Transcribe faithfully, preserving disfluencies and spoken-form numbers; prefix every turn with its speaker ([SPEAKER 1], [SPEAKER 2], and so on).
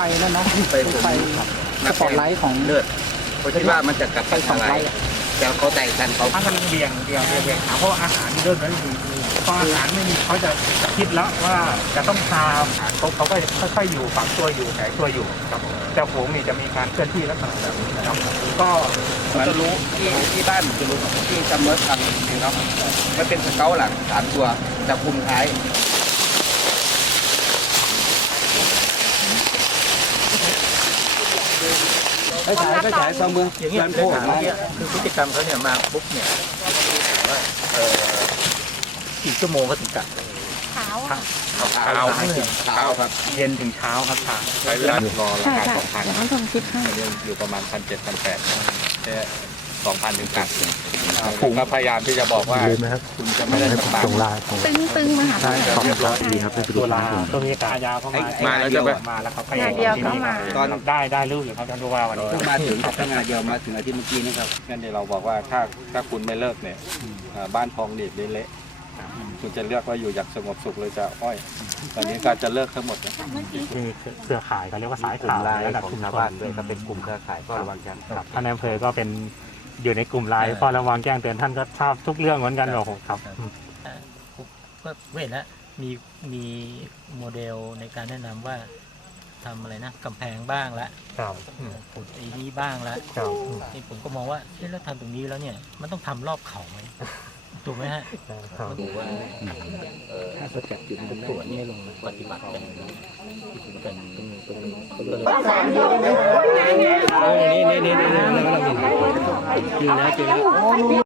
[SPEAKER 1] นั่นเนาะ
[SPEAKER 2] ไฟ
[SPEAKER 1] ไฟสปอตไลท์ของ
[SPEAKER 2] เลือดเขาคิดว่ามันจะกลับไปทลายแต่เขาแต่งกันเขา
[SPEAKER 3] ถ้ากำลังเบี่ยงเบี่ยงเบี่ยงเบี่ยงหาเพราะอาหารเริ่มนั้นมีพออาหารไม่มีเขาจะคิดแล้วว่าจะต้องพาเขาเขาก็ค่อยๆอยู่ฝังตัวอยู่แฝงตัวอยู่ครับแต่โขงนี่จะมีการเคลื่อนที่ลักษณะแบบนี้นะครับก็
[SPEAKER 2] มันจะรู้ที่ที่บ้านจะรู้ที่ซัมเมอร์ทังนะครับมันเป็นสเกลหลังสามตัวจะคุมท้ายไปฉายไปฉายซัมเมอร์
[SPEAKER 3] อย่างเงี้ยโคตรเนี่ยคือพฤติกรรมเขาเนี่ยมาปุ๊บเนี่ยว่าเออกี่ชั่วโมงก็ถึงกลับ
[SPEAKER 4] ขาว
[SPEAKER 3] เช้า
[SPEAKER 2] เช้าเช้าครับ
[SPEAKER 3] เย็นถึงเช้าครับเช้า
[SPEAKER 5] ใช้เวลารอรา
[SPEAKER 4] ใช่
[SPEAKER 5] คา
[SPEAKER 4] ค่ะ
[SPEAKER 5] สองพัน
[SPEAKER 4] เดี๋ยวเขาส่งคลิปให้
[SPEAKER 5] อันนี้อยู่ประมาณพันเจ็ดพันแปดแค่สองพันถึงกลับผมก็พยายามที่จะบอกว่าคุณจะไม่ได้สตางค์
[SPEAKER 4] ตึงตึงมาหา
[SPEAKER 5] ใช่ครับเรียบร้อย
[SPEAKER 1] ดีครับไปดู
[SPEAKER 3] ตัวลา
[SPEAKER 1] ร้าน
[SPEAKER 3] ตัวมีกายาวเข้ามา
[SPEAKER 5] มาแล้วจะไป
[SPEAKER 3] มาแล้วครับ
[SPEAKER 4] งานเดียวก็มา
[SPEAKER 2] ตอน
[SPEAKER 3] ได้ได้รู้อยู่ครับท่านผู้ว่าวันนี้
[SPEAKER 2] เพิ่งมาถึงพัฒนาเดียวมาถึงอาทิตย์เมื่อกี้นะครับ
[SPEAKER 5] งั้นเดี๋ยวเราบอกว่าถ้าถ้าคุณไม่เลิกเนี่ยอ่าบ้านทองเด็ดเละคุณจะเลือกว่าอยู่อย่างสงบสุขหรือจะอ้อย ตอนนี้การจะเลิกทั้งหมดนะ
[SPEAKER 3] มีเครือข่ายเขาเรียกว่าสายข่าวระดับชุมชนด้วยก็เป็นกลุ่มเครือข่ายก็ระวังแจ้งครับท่านนายอำเภอก็เป็นอยู่ในกลุ่มไลน์ก็ระวังแจ้งเตือนท่านก็ทราบทุกเรื่องเหมือนกันโอ้โหครับ
[SPEAKER 6] ก็เห็นแล้วมีมีโมเดลในการแนะนำว่าทำอะไรนะกำแพงบ้างละ
[SPEAKER 3] ครับ
[SPEAKER 6] ขุดไอ้นี้บ้างละ
[SPEAKER 3] ครับ
[SPEAKER 6] นี่ผมก็มองว่าเอ๊ะแล้วทำตรงนี้แล้วเนี่ยมันต้องทำรอบเขาไหมถูกไหมฮะ
[SPEAKER 3] ครับ
[SPEAKER 6] ดูว่าถ้าเขาจัดจุดตรวจเนี่ยลงปฏิบัติกันกันตรงตรงตรงนี่นี่นี่นี่นี่นี่นี่นี่นี่นี่นี่